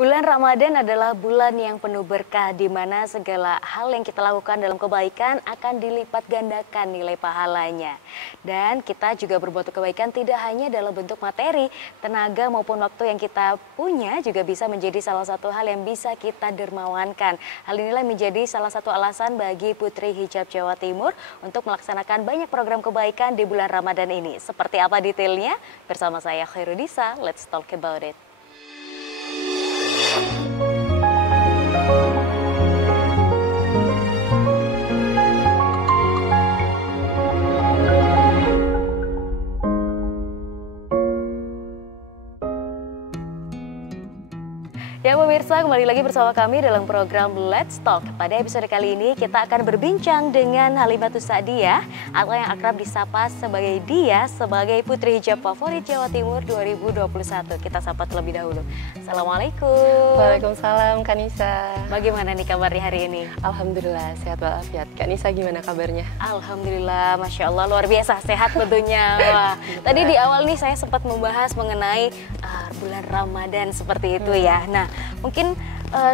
Bulan Ramadan adalah bulan yang penuh berkah di mana segala hal yang kita lakukan dalam kebaikan akan dilipat gandakan nilai pahalanya. Dan kita juga berbuat kebaikan tidak hanya dalam bentuk materi, tenaga maupun waktu yang kita punya juga bisa menjadi salah satu hal yang bisa kita dermawankan. Hal inilah menjadi salah satu alasan bagi Putri Hijab Jawa Timur untuk melaksanakan banyak program kebaikan di bulan Ramadan ini. Seperti apa detailnya? Bersama saya Khairudisa, let's talk about it. Ya pemirsa, kembali lagi bersama kami dalam program Let's Talk. Pada episode kali ini kita akan berbincang dengan Halimatus Sa'diyah atau yang akrab disapa sebagai Dia sebagai Putri Hijab Favorit Jawa Timur 2021. Kita sapa terlebih dahulu. Assalamualaikum. Waalaikumsalam Kak Nisa. Bagaimana nih kabarnya hari ini? Alhamdulillah sehat walafiat. Kak Nisa gimana kabarnya? Alhamdulillah, Masya Allah luar biasa sehat tentunya. Wah, tadi di awal nih saya sempat membahas mengenai bulan Ramadan seperti itu ya. Nah, mungkin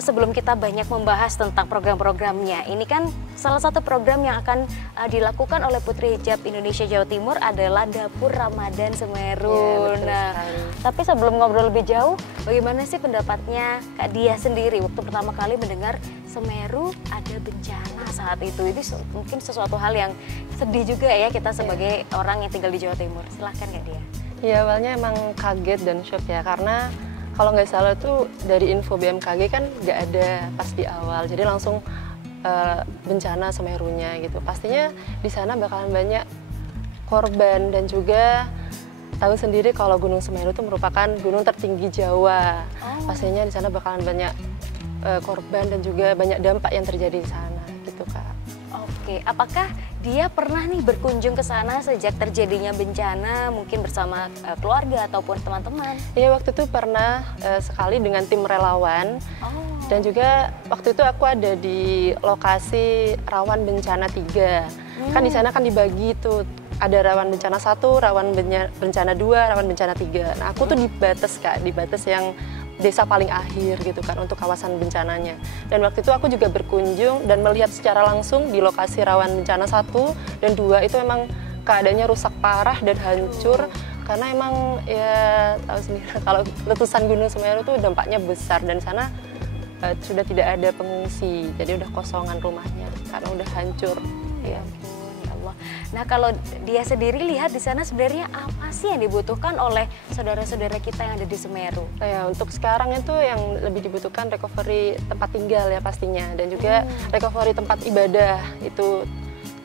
sebelum kita banyak membahas tentang program-programnya, ini kan salah satu program yang akan dilakukan oleh Putri Hijab Indonesia Jawa Timur adalah Dapur Ramadan Semeru. Ya, tapi sebelum ngobrol lebih jauh, bagaimana sih pendapatnya Kak Dia sendiri waktu pertama kali mendengar Semeru ada bencana saat itu? Ini mungkin sesuatu hal yang sedih juga ya kita sebagai orang yang tinggal di Jawa Timur. Silahkan Kak Dia. Ya awalnya emang kaget dan shock ya, karena kalau nggak salah tuh dari info BMKG kan nggak ada pas di awal, jadi langsung bencana Semerunya gitu. Pastinya di sana bakalan banyak korban dan juga tahu sendiri kalau Gunung Semeru itu merupakan gunung tertinggi Jawa. Pastinya di sana bakalan banyak korban dan juga banyak dampak yang terjadi di sana gitu Kak. Oke, apakah Dia pernah nih berkunjung ke sana sejak terjadinya bencana, mungkin bersama keluarga ataupun teman-teman? Iya, waktu itu pernah sekali dengan tim relawan. Dan juga waktu itu aku ada di lokasi rawan bencana 3. Kan di sana kan dibagi tuh, ada rawan bencana 1, rawan bencana 2, rawan bencana 3. Nah, aku tuh dibatas Kak, dibatas yang desa paling akhir gitu kan untuk kawasan bencananya. Dan waktu itu aku juga berkunjung dan melihat secara langsung di lokasi rawan bencana 1 dan 2 itu memang keadaannya rusak parah dan hancur karena emang ya tahu sendiri kalau letusan Gunung Semeru itu dampaknya besar dan sana sudah tidak ada pengungsi, jadi udah kosongan rumahnya karena udah hancur. Ya. Nah, kalau Dia sendiri lihat di sana sebenarnya apa sih yang dibutuhkan oleh saudara-saudara kita yang ada di Semeru? Ya, untuk sekarang itu yang lebih dibutuhkan recovery tempat tinggal ya pastinya, dan juga recovery tempat ibadah itu.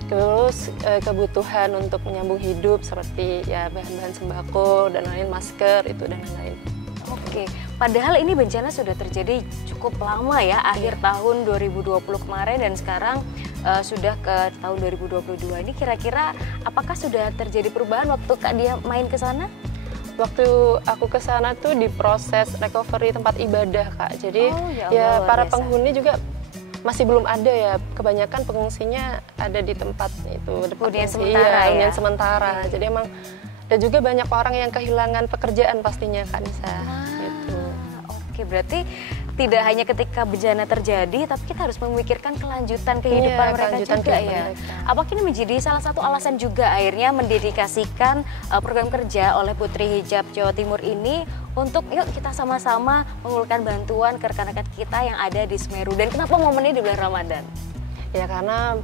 Terus kebutuhan untuk menyambung hidup seperti ya bahan-bahan sembako dan lain, masker itu dan lain-lain. Oke, padahal ini bencana sudah terjadi cukup lama ya, akhir tahun 2020 kemarin dan sekarang sudah ke tahun 2022. Ini kira-kira apakah sudah terjadi perubahan waktu Kak Dia main ke sana? Waktu aku ke sana tuh di proses recovery tempat ibadah Kak. Jadi ya para penghuni juga masih belum ada ya. Kebanyakan pengungsinya ada di tempat itu. Hunian sementara ya? Hunian sementara. Jadi emang dan juga banyak orang yang kehilangan pekerjaan pastinya Kak Nisa. Gitu. Oke, berarti tidak hanya ketika bencana terjadi, tapi kita harus memikirkan kelanjutan kehidupan mereka juga ya. Apakah ini menjadi salah satu alasan juga akhirnya mendedikasikan program kerja oleh Putri Hijab Jawa Timur ini untuk yuk kita sama-sama mengumpulkan bantuan ke rekan-rekan kita yang ada di Semeru. Dan kenapa momennya di bulan Ramadan? Ya karena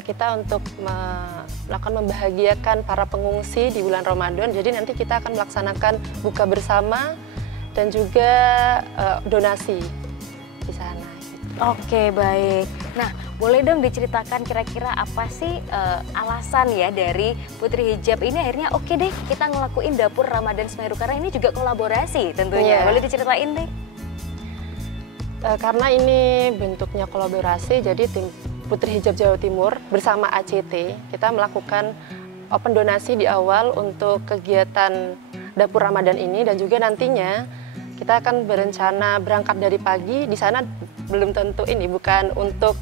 kita untuk melakukan membahagiakan para pengungsi di bulan Ramadan, jadi nanti kita akan melaksanakan buka bersama dan juga donasi di sana. Oke, baik. Nah, boleh dong diceritakan kira-kira apa sih alasan ya dari Putri Hijab ini akhirnya oke deh kita ngelakuin Dapur Ramadan Semeru, karena ini juga kolaborasi tentunya. Boleh diceritain deh? Karena ini bentuknya kolaborasi, jadi tim Putri Hijab Jawa Timur bersama ACT kita melakukan open donasi di awal untuk kegiatan Dapur Ramadan ini, dan juga nantinya kita akan berencana berangkat dari pagi. Di sana belum tentu ini bukan untuk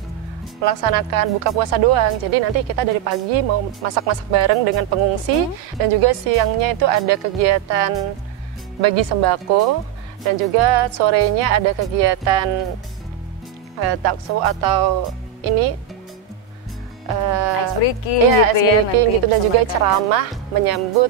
melaksanakan buka puasa doang, jadi nanti kita dari pagi mau masak-masak bareng dengan pengungsi, dan juga siangnya itu ada kegiatan bagi sembako Dan juga sorenya ada kegiatan talk show atau ini ice breaking iya, gitu ice ya, breaking nanti gitu, dan juga bersama ceramah menyambut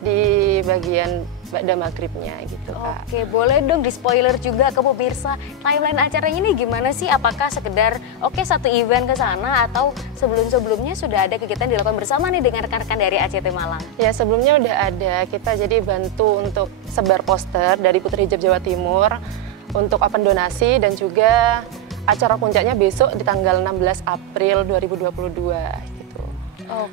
di bagian pada maghribnya gitu, Kak. Oke, boleh dong di spoiler juga ke pemirsa timeline acaranya ini gimana sih? Apakah sekedar satu event ke sana atau sebelum-sebelumnya sudah ada kegiatan dilakukan bersama nih dengan rekan-rekan dari ACT Malang? Ya sebelumnya udah ada, kita jadi bantu untuk sebar poster dari Putri Hijab Jawa Timur untuk open donasi, dan juga acara puncaknya besok di tanggal 16 April 2022.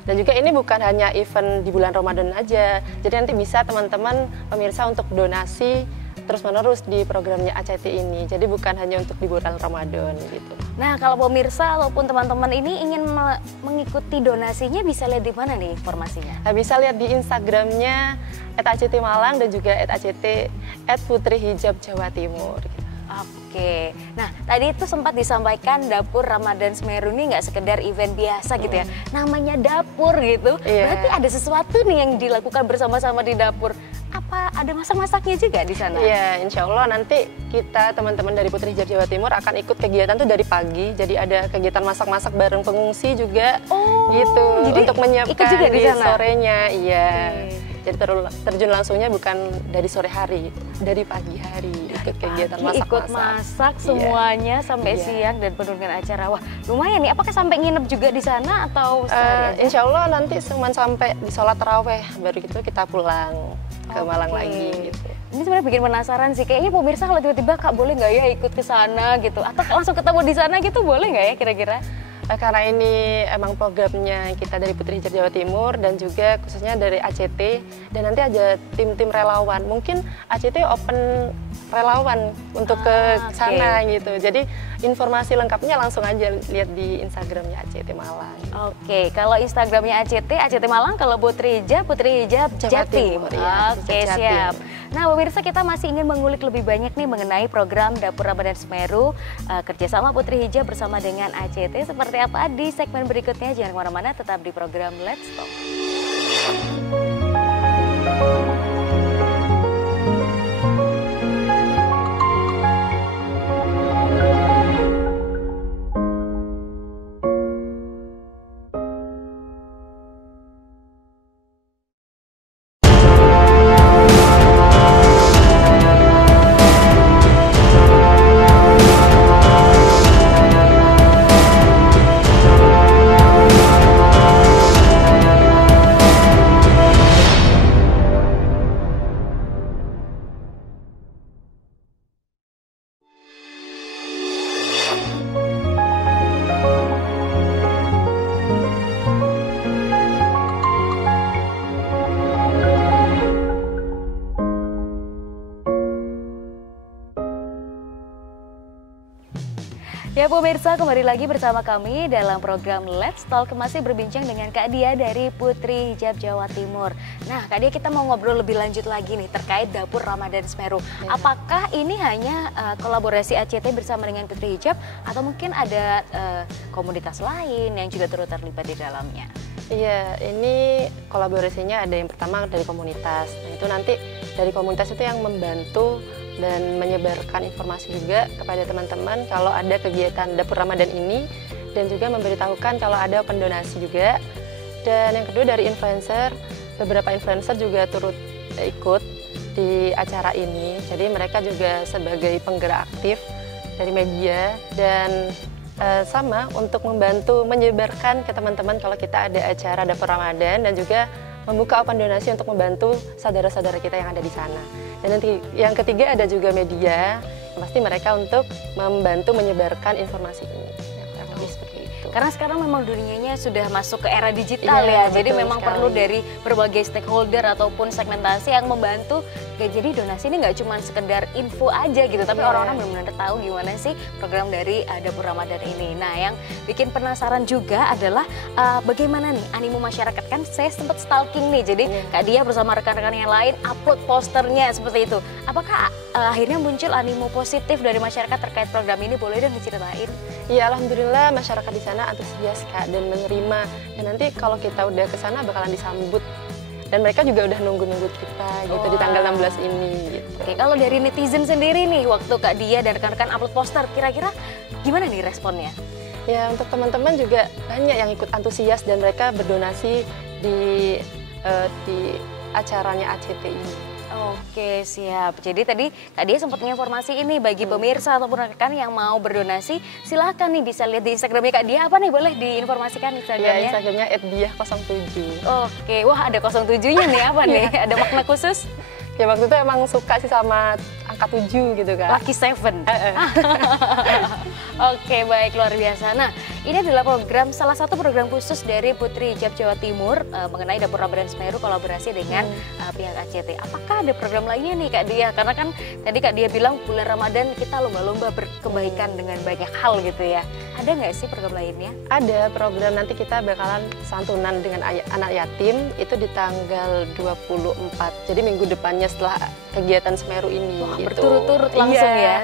Dan juga ini bukan hanya event di bulan Ramadan aja, jadi nanti bisa teman-teman pemirsa untuk donasi terus-menerus di programnya ACT ini. Jadi bukan hanya untuk di bulan Ramadan gitu. Nah, kalau pemirsa ataupun teman-teman ini ingin mengikuti donasinya bisa lihat di mana nih informasinya? Nah, bisa lihat di Instagramnya @ACT_Malang dan juga @Putri_Hijab_Jawa_Timur. Gitu. Oke, nah tadi itu sempat disampaikan dapur Ramadan Semeru ini nggak sekedar event biasa gitu ya, namanya dapur gitu, berarti ada sesuatu nih yang dilakukan bersama-sama di dapur. Apa ada masak-masaknya juga di sana? Iya, insya Allah nanti kita teman-teman dari Putri Hijab Jawa Timur akan ikut kegiatan tuh dari pagi, jadi ada kegiatan masak-masak bareng pengungsi juga, gitu, jadi untuk menyiapkan juga di sana? Sorenya, iya. Jadi terjun langsungnya bukan dari sore hari, dari pagi hari ikut kegiatan masak-masak. Ikut masak semuanya sampai siang dan penunjukan acara. Wah, lumayan nih. Apakah sampai nginep juga di sana atau sehari aja? Insya Allah nanti cuma sampai di sholat taraweh, baru gitu kita pulang ke Malang lagi gitu. Ini sebenarnya bikin penasaran sih. Kayaknya pemirsa kalau tiba-tiba Kak boleh nggak ya ikut ke sana gitu? Atau langsung ketemu di sana gitu boleh nggak ya kira-kira? Karena ini emang programnya kita dari Putri Hijab Jawa Timur dan juga khususnya dari ACT, dan nanti ada tim-tim relawan. Mungkin ACT open relawan untuk ke sana gitu. Jadi informasi lengkapnya langsung aja lihat di Instagramnya ACT Malang. Oke, kalau Instagramnya ACT Malang, kalau Putri Hijab Jatim. Ya, Oke, siap. Nah, pemirsa, kita masih ingin mengulik lebih banyak nih mengenai program Dapur Ramadan Semeru kerjasama Putri Hijab bersama dengan ACT. Seperti apa di segmen berikutnya? Jangan kemana-mana, tetap di program Let's Talk. Ya pemirsa, kembali lagi bersama kami dalam program Let's Talk, masih berbincang dengan Kak Dia dari Putri Hijab Jawa Timur. Nah Kak Dia, kita mau ngobrol lebih lanjut lagi nih terkait Dapur Ramadan Semeru. Apakah ini hanya kolaborasi ACT bersama dengan Putri Hijab atau mungkin ada komunitas lain yang juga turut terlibat di dalamnya? Iya, ini kolaborasinya ada yang pertama dari komunitas. Nah itu nanti dari komunitas itu yang membantu dan menyebarkan informasi juga kepada teman-teman kalau ada kegiatan Dapur Ramadan ini, dan juga memberitahukan kalau ada open donasi juga. Dan yang kedua dari influencer, beberapa influencer juga turut ikut di acara ini, jadi mereka juga sebagai penggerak aktif dari media dan sama untuk membantu menyebarkan ke teman-teman kalau kita ada acara Dapur Ramadan, dan juga membuka open donasi untuk membantu saudara-saudara kita yang ada di sana. Dan nanti yang ketiga ada juga media, pasti mereka untuk membantu menyebarkan informasi ini. Karena sekarang memang dunianya sudah masuk ke era digital ya, jadi memang sekali. Perlu dari berbagai stakeholder ataupun segmentasi yang membantu. Jadi donasi ini nggak cuma sekedar info aja gitu, tapi orang-orang benar-benar tahu gimana sih program dari Dapur Ramadan ini. Nah, yang bikin penasaran juga adalah bagaimana nih animo masyarakat. Kan saya sempat stalking nih, jadi Kak Dia bersama rekan-rekan yang lain upload posternya seperti itu. Apakah akhirnya muncul animo positif dari masyarakat terkait program ini? Boleh dong diceritain? Ya, alhamdulillah masyarakat di sana antusias Kak dan menerima. Dan nanti kalau kita udah ke sana bakalan disambut Dan mereka juga udah nunggu-nunggu kita gitu di tanggal 16 ini gitu. Oke, kalau dari netizen sendiri nih, waktu Kak Dia dan rekan-rekan upload poster, kira-kira gimana nih responnya? Ya untuk teman-teman juga banyak yang ikut antusias dan mereka berdonasi di acaranya ACT ini. Oke, siap. Jadi tadi Kak Dia sempat informasi ini bagi pemirsa ataupun rekan yang mau berdonasi, silahkan nih bisa lihat di Instagramnya Kak Dia. Apa nih, boleh diinformasikan Ya, Instagramnya? Instagramnya @diah07. Oke, wah ada 07-nya nih, apa nih? Ada makna khusus? Ya waktu itu emang suka sih sama angka 7 gitu Kak. Lucky Seven. Oke, baik, luar biasa. Nah, ini adalah salah satu program khusus dari Putri Hijab Jawa Timur mengenai Dapur Ramadan Semeru kolaborasi dengan pihak ACT. Apakah ada program lainnya nih Kak Dia? Karena kan tadi Kak Dia bilang bulan Ramadan kita lomba-lomba berkebaikan dengan banyak hal gitu ya. Ada nggak sih program lainnya? Ada program, nanti kita bakalan santunan dengan anak yatim itu di tanggal 24. Jadi minggu depannya setelah kegiatan Semeru ini. Wah, gitu. berturut-turut langsung Iya. ya.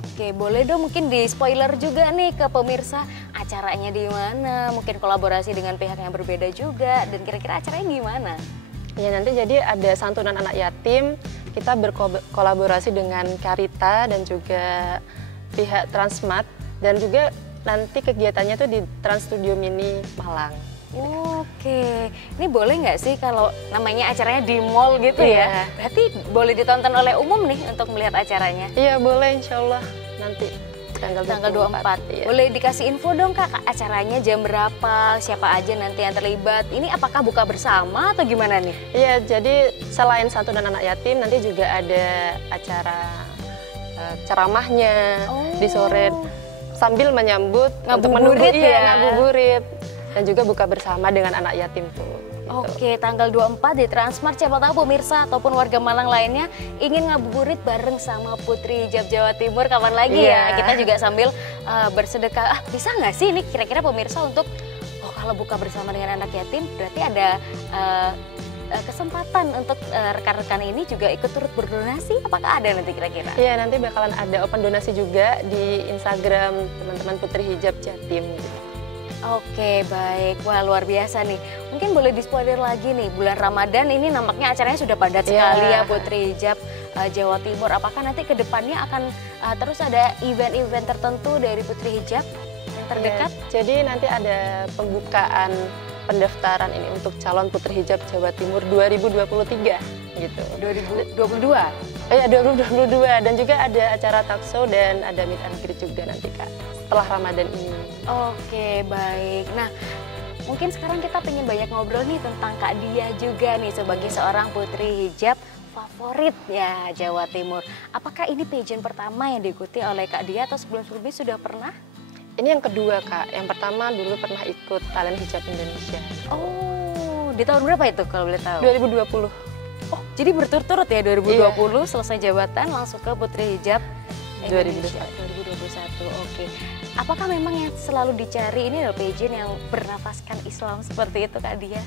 Oke, boleh dong mungkin di spoiler juga nih ke pemirsa acaranya di mana, mungkin kolaborasi dengan pihak yang berbeda juga, dan kira-kira acaranya gimana? Ya nanti jadi ada santunan anak yatim, kita berkolaborasi dengan Karita dan juga pihak Transmart, dan juga nanti kegiatannya tuh di Trans Studio Mini Malang. Oke, ini boleh nggak sih kalau namanya acaranya di mall gitu Iya. ya? Berarti boleh ditonton oleh umum nih untuk melihat acaranya? Iya boleh, insya Allah nanti tanggal 24. Iya. Boleh dikasih info dong Kak, acaranya jam berapa, siapa aja nanti yang terlibat? Ini apakah buka bersama atau gimana nih? Iya, jadi selain santunan anak yatim, nanti juga ada acara ceramahnya di sore sambil menyambut untuk Ngabuburit menunggu ya? ngabuburit, dan juga buka bersama dengan anak yatim tuh. Gitu. Oke, tanggal 24 di Transmart, siapa tahu pemirsa ataupun warga Malang lainnya ingin ngabuburit bareng sama Putri Hijab Jawa Timur, kapan lagi ya? Iya. Kita juga sambil bersedekah. Bisa nggak sih ini kira-kira pemirsa untuk, kalau buka bersama dengan anak yatim, berarti ada kesempatan untuk rekan-rekan ini juga ikut turut berdonasi? Apakah ada nanti kira-kira? Iya, nanti bakalan ada open donasi juga di Instagram teman-teman Putri Hijab Jatim. Gitu. Oke, baik. Wah, luar biasa nih. Mungkin boleh di-spoiler lagi nih, bulan Ramadan ini nampaknya acaranya sudah padat sekali ya Putri Hijab Jawa Timur. Apakah nanti ke depannya akan terus ada event-event tertentu dari Putri Hijab yang terdekat? Ya, jadi nanti ada pembukaan pendaftaran ini untuk calon Putri Hijab Jawa Timur 2023 gitu. 2022? Ya, 2022, dan juga ada acara talkshow dan ada meet and greet juga nanti Kak setelah Ramadan ini. Oke, baik. Nah, mungkin sekarang kita pengen banyak ngobrol nih tentang Kak Dia juga nih sebagai seorang Putri Hijab favorit ya Jawa Timur. Apakah ini pageant pertama yang diikuti oleh Kak Dia atau sebelum-sebelumnya sudah pernah? Ini yang kedua Kak, yang pertama dulu pernah ikut Talent Hijab Indonesia. Oh, di tahun berapa itu kalau boleh tahu? 2020. Oh, jadi berturut-turut ya 2020 selesai jabatan langsung ke Putri Hijab Indonesia 2021. Oke. Apakah memang yang selalu dicari ini adalah pageant yang bernafaskan Islam seperti itu Kak Dia?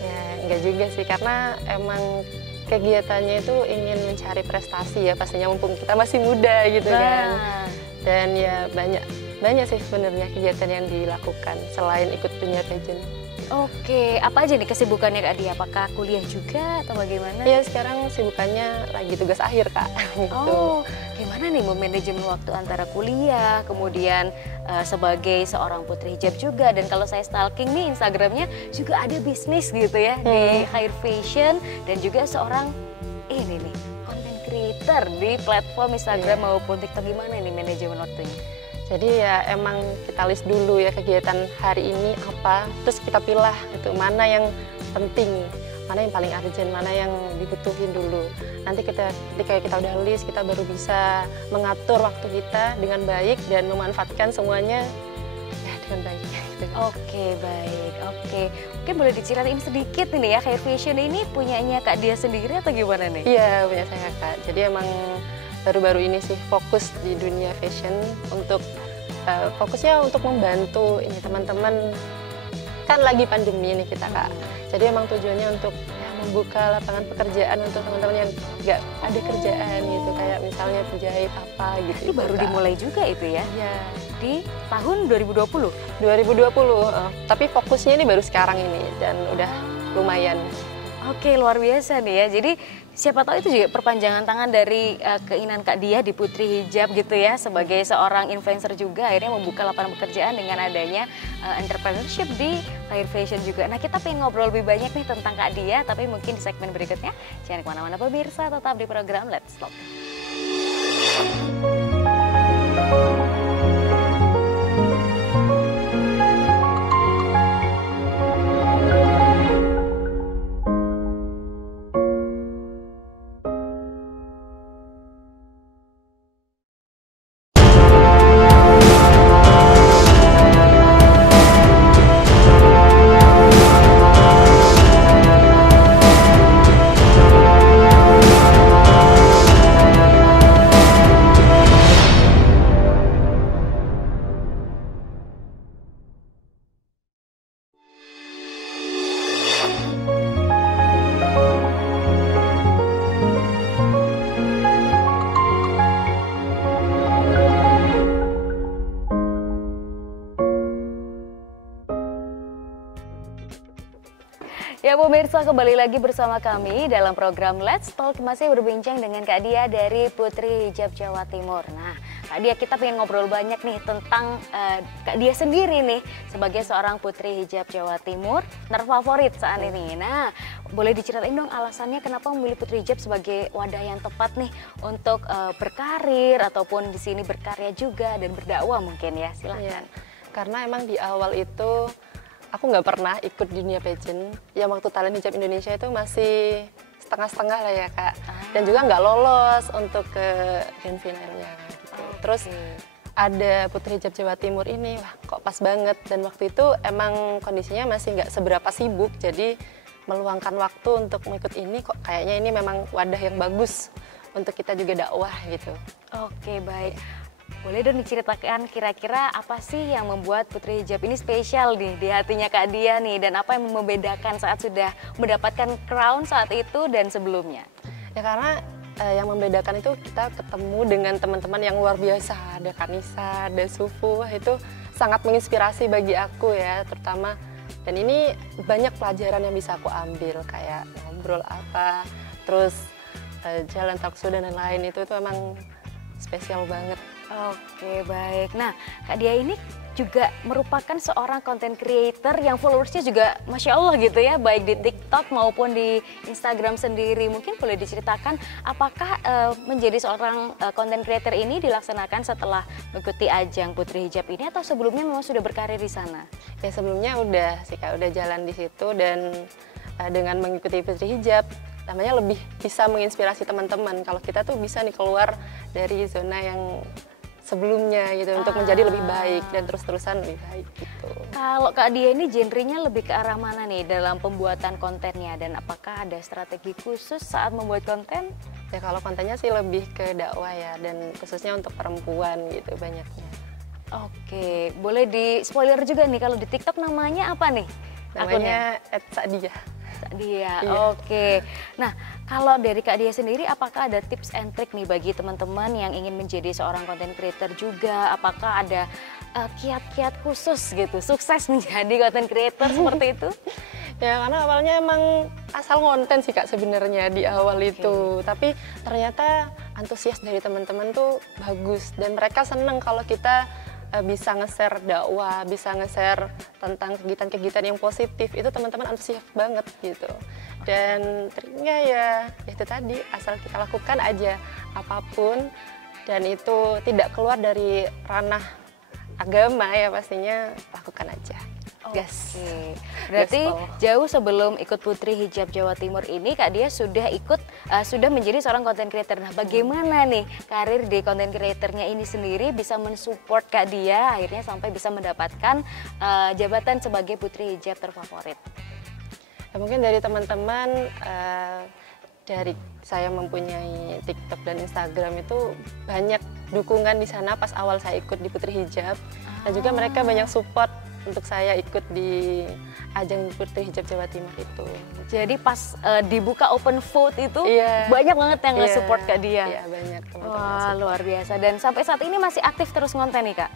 Ya, enggak juga sih, karena emang kegiatannya itu ingin mencari prestasi ya, pastinya mumpung kita masih muda gitu kan. Dan ya banyak sih sebenarnya kegiatan yang dilakukan selain ikut dunia pageant. Oke, apa aja nih kesibukannya Kak Dia? Apakah kuliah juga atau bagaimana? Ya sekarang sibukannya lagi tugas akhir Kak. Gitu. Oh, gimana nih memanajemen waktu antara kuliah, kemudian sebagai seorang Putri Hijab juga, dan kalau saya stalking nih Instagramnya juga ada bisnis gitu ya di hair fashion, dan juga seorang ini nih content creator di platform Instagram maupun TikTok. Gimana nih manajemen waktunya? Jadi ya emang kita list dulu ya kegiatan hari ini apa, terus kita pilih itu mana yang penting, mana yang paling urgent, mana yang dibutuhin dulu. Nanti ketika kita udah list, kita baru bisa mengatur waktu kita dengan baik dan memanfaatkan semuanya ya dengan baik. Gitu. Oke, baik. Oke, mungkin boleh diceritain sedikit ini ya, hair fashion ini punyanya Kak Dia sendiri atau gimana nih? Iya, punya saya Kak. Jadi emang baru-baru ini sih fokus di dunia fashion untuk fokusnya untuk membantu ini teman-teman, kan lagi pandemi nih kita Kak. Jadi emang tujuannya untuk ya, membuka lapangan pekerjaan untuk teman-teman yang nggak ada kerjaan gitu, kayak misalnya penjahit apa gitu. Ini baru Kak. dimulai juga itu ya? Iya. Di tahun 2020? 2020, tapi fokusnya ini baru sekarang ini dan udah lumayan. Oke, luar biasa nih ya. Jadi siapa tahu itu juga perpanjangan tangan dari keinginan Kak Dia di Putri Hijab gitu ya. Sebagai seorang influencer juga akhirnya membuka lapangan pekerjaan dengan adanya entrepreneurship di Fire Fashion juga. Nah, kita pengen ngobrol lebih banyak nih tentang Kak Dia, tapi mungkin di segmen berikutnya. Jangan kemana-mana pemirsa, tetap di program Let's Talk. Ya pemirsa, kembali lagi bersama kami dalam program Let's Talk, masih berbincang dengan Kak Dia dari Putri Hijab Jawa Timur. Nah, Kak Dia, kita pengen ngobrol banyak nih tentang Kak Dia sendiri nih sebagai seorang Putri Hijab Jawa Timur terfavorit saat ini. Nah, boleh diceritain dong alasannya kenapa memilih Putri Hijab sebagai wadah yang tepat nih untuk berkarir ataupun di sini berkarya juga dan berdakwah mungkin ya, silahkan. Ya, karena emang di awal itu aku nggak pernah ikut dunia pageant. Ya waktu Talent Hijab Indonesia itu masih setengah-setengah lah ya Kak. Dan juga nggak lolos untuk ke grand finalnya gitu. Terus ada Putri Hijab Jawa Timur ini, wah kok pas banget. Dan waktu itu emang kondisinya masih nggak seberapa sibuk. Jadi meluangkan waktu untuk mengikut ini, kok kayaknya ini memang wadah yang bagus untuk kita juga dakwah gitu. Oke, baik. Boleh dong diceritakan kira-kira apa sih yang membuat Putri Hijab ini spesial nih di hatinya Kak Dia nih, dan apa yang membedakan saat sudah mendapatkan crown saat itu dan sebelumnya? Ya karena yang membedakan itu kita ketemu dengan teman-teman yang luar biasa. Ada Kanisa, ada Sufu, wah itu sangat menginspirasi bagi aku ya terutama. Dan ini banyak pelajaran yang bisa aku ambil, kayak ngobrol apa, terus jalan talkshow dan lain-lain, itu emang spesial banget. Oke, baik. Nah, Kak Dia ini juga merupakan seorang content creator yang followersnya juga Masya Allah gitu ya, baik di TikTok maupun di Instagram sendiri. Mungkin boleh diceritakan apakah menjadi seorang content creator ini dilaksanakan setelah mengikuti ajang Putri Hijab ini atau sebelumnya memang sudah berkarir di sana? Ya sebelumnya udah sih Kak, udah jalan di situ, dan dengan mengikuti Putri Hijab namanya lebih bisa menginspirasi teman-teman kalau kita tuh bisa nih keluar dari zona yang sebelumnya gitu untuk menjadi lebih baik dan terus-terusan lebih baik gitu. Kalau Kak Dia ini genrenya lebih ke arah mana nih dalam pembuatan kontennya, dan apakah ada strategi khusus saat membuat konten? Ya kalau kontennya sih lebih ke dakwah ya, dan khususnya untuk perempuan gitu banyaknya. Oke, boleh di spoiler juga nih kalau di TikTok namanya apa nih? Namanya @sadia. Dia, iya. Oke. Nah, kalau dari Kak Dia sendiri, apakah ada tips and trick nih bagi teman-teman yang ingin menjadi seorang content creator juga? Apakah ada kiat-kiat khusus gitu, sukses menjadi content creator seperti itu? Ya karena awalnya emang asal konten sih Kak sebenarnya di awal itu. Tapi ternyata antusias dari teman-teman tuh bagus, dan mereka seneng kalau kita bisa nge-share dakwah, bisa nge-share tentang kegiatan-kegiatan yang positif. Itu teman-teman antusias banget gitu. Dan triknya ya itu tadi, asal kita lakukan aja apapun, dan itu tidak keluar dari ranah agama ya, pastinya lakukan aja. Gas. Oke. Berarti jauh sebelum ikut Putri Hijab Jawa Timur ini, Kak Dia sudah sudah menjadi seorang content creator. Nah, bagaimana nih karir di content creatornya ini sendiri bisa mensupport Kak Dia akhirnya sampai bisa mendapatkan jabatan sebagai Putri Hijab terfavorit? Ya, mungkin dari teman-teman, dari saya mempunyai TikTok dan Instagram itu banyak dukungan di sana pas awal saya ikut di Putri Hijab, dan juga mereka banyak support untuk saya ikut di ajang Putri Hijab Jawa Timur itu. Jadi pas dibuka open vote itu banyak banget yang nge-support Kak Dia. Iya, banyak teman-teman. Wah, luar biasa. Dan sampai saat ini masih aktif terus ngonten nih Kak?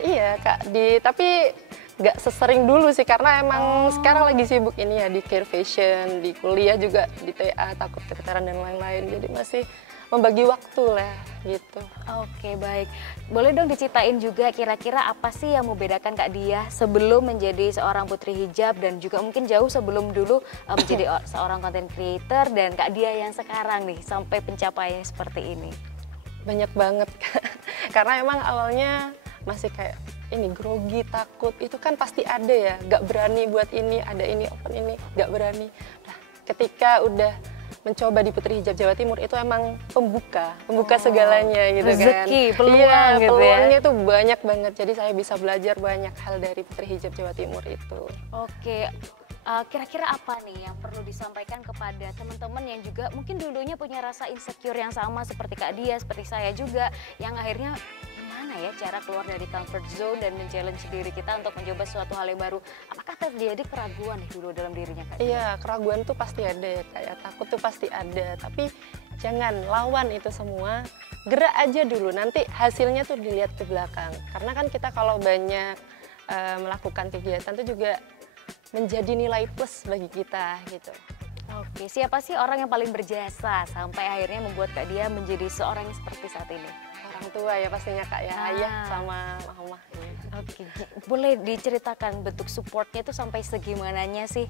Iya Kak, tapi nggak sesering dulu sih, karena emang sekarang lagi sibuk ini ya di care fashion, di kuliah juga di TA, takut keteteran dan lain-lain, jadi masih membagi waktu lah gitu. Oke, baik. Boleh dong diceritain juga kira-kira apa sih yang membedakan Kak Diah sebelum menjadi seorang putri hijab dan juga mungkin jauh sebelum dulu menjadi seorang content creator dan Kak Diah yang sekarang nih sampai pencapaian seperti ini? Banyak banget Kak. Karena emang awalnya masih kayak ini grogi, takut, itu kan pasti ada ya, nggak berani buat ini, ada ini, open ini, nggak berani. Nah, ketika udah mencoba di Putri Hijab Jawa Timur itu emang pembuka segalanya gitu kan. Rezeki, peluang iya, gitu ya. peluangnya tuh banyak banget, jadi saya bisa belajar banyak hal dari Putri Hijab Jawa Timur itu. Oke, kira-kira apa nih yang perlu disampaikan kepada teman-teman yang juga mungkin dulunya punya rasa insecure yang sama seperti Kak Diah, seperti saya juga, yang akhirnya gimana ya cara keluar dari comfort zone dan men-challenge diri kita untuk mencoba sesuatu hal yang baru. Apakah terjadi keraguan nih dulu dalam dirinya Kak Diah? Iya, keraguan tuh pasti ada ya, kayak takut tuh pasti ada, tapi jangan lawan itu semua, gerak aja dulu, nanti hasilnya tuh dilihat ke belakang. Karena kan kita kalau banyak melakukan kegiatan tuh juga menjadi nilai plus bagi kita gitu. Oke, siapa sih orang yang paling berjasa sampai akhirnya membuat Kak Diah menjadi seorang yang seperti saat ini? Orang tua ya pastinya Kak ya, ayah sama mama. Oke, boleh diceritakan bentuk supportnya itu sampai segimananya sih?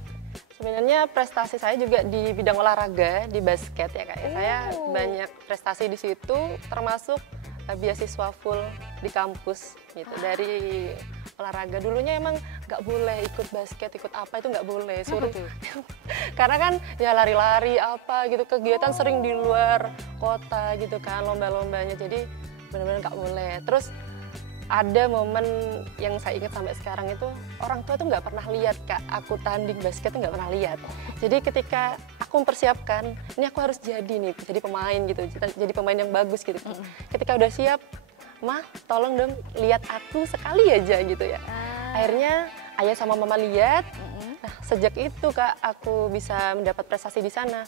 Sebenarnya prestasi saya juga di bidang olahraga, di basket ya Kak ya. Saya banyak prestasi di situ, termasuk beasiswa full di kampus gitu. Dari olahraga dulunya emang nggak boleh ikut basket, ikut apa itu nggak boleh, suruh tuh. Karena kan ya lari-lari apa gitu, kegiatan sering di luar kota gitu kan, lomba-lombanya, jadi benar-benar nggak boleh. Terus ada momen yang saya ingat sampai sekarang itu, orang tua tuh nggak pernah lihat Kak, aku tanding basket tuh nggak pernah lihat. Jadi ketika aku mempersiapkan, ini aku harus jadi nih, jadi pemain gitu, jadi pemain yang bagus gitu. Ketika udah siap, "Ma, tolong dong lihat aku sekali aja," gitu ya. Akhirnya ayah sama mama lihat. Nah, sejak itu Kak, aku bisa mendapat prestasi di sana.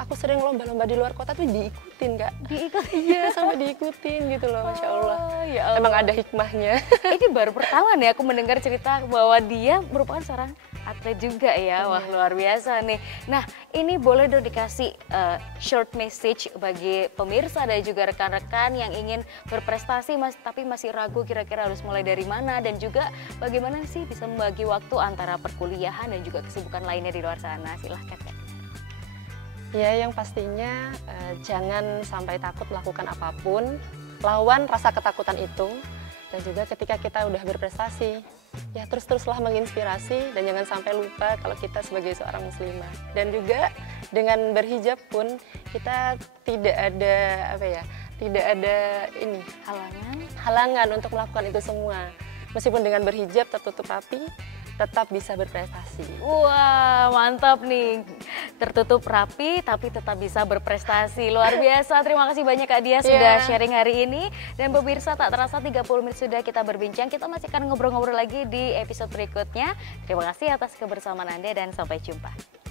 Aku sering lomba-lomba di luar kota tuh diikutin Kak. Diikutin? Iya, sampai diikutin gitu loh, Masya Allah. Ya Allah. Emang ada hikmahnya. Ini baru pertama nih aku mendengar cerita bahwa dia merupakan seorang atlet juga ya. Wah, luar biasa nih. Nah, ini boleh dong dikasih short message bagi pemirsa dan juga rekan-rekan yang ingin berprestasi tapi masih ragu kira-kira harus mulai dari mana, dan juga bagaimana sih bisa membagi waktu antara perkuliahan dan juga kesibukan lainnya di luar sana. Silahkan Kak. Ya, yang pastinya jangan sampai takut melakukan apapun, lawan rasa ketakutan itu, dan juga ketika kita udah berprestasi, ya terus-teruslah menginspirasi dan jangan sampai lupa kalau kita sebagai seorang muslimah. Dan juga dengan berhijab pun kita tidak ada halangan untuk melakukan itu semua. Meskipun dengan berhijab tertutup rapi, tetap bisa berprestasi. Wah, mantap nih. Tertutup rapi tapi tetap bisa berprestasi. Luar biasa. Terima kasih banyak Kak Diah sudah sharing hari ini. Dan pemirsa, tak terasa 30 menit sudah kita berbincang. Kita masih akan ngobrol-ngobrol lagi di episode berikutnya. Terima kasih atas kebersamaan Anda dan sampai jumpa.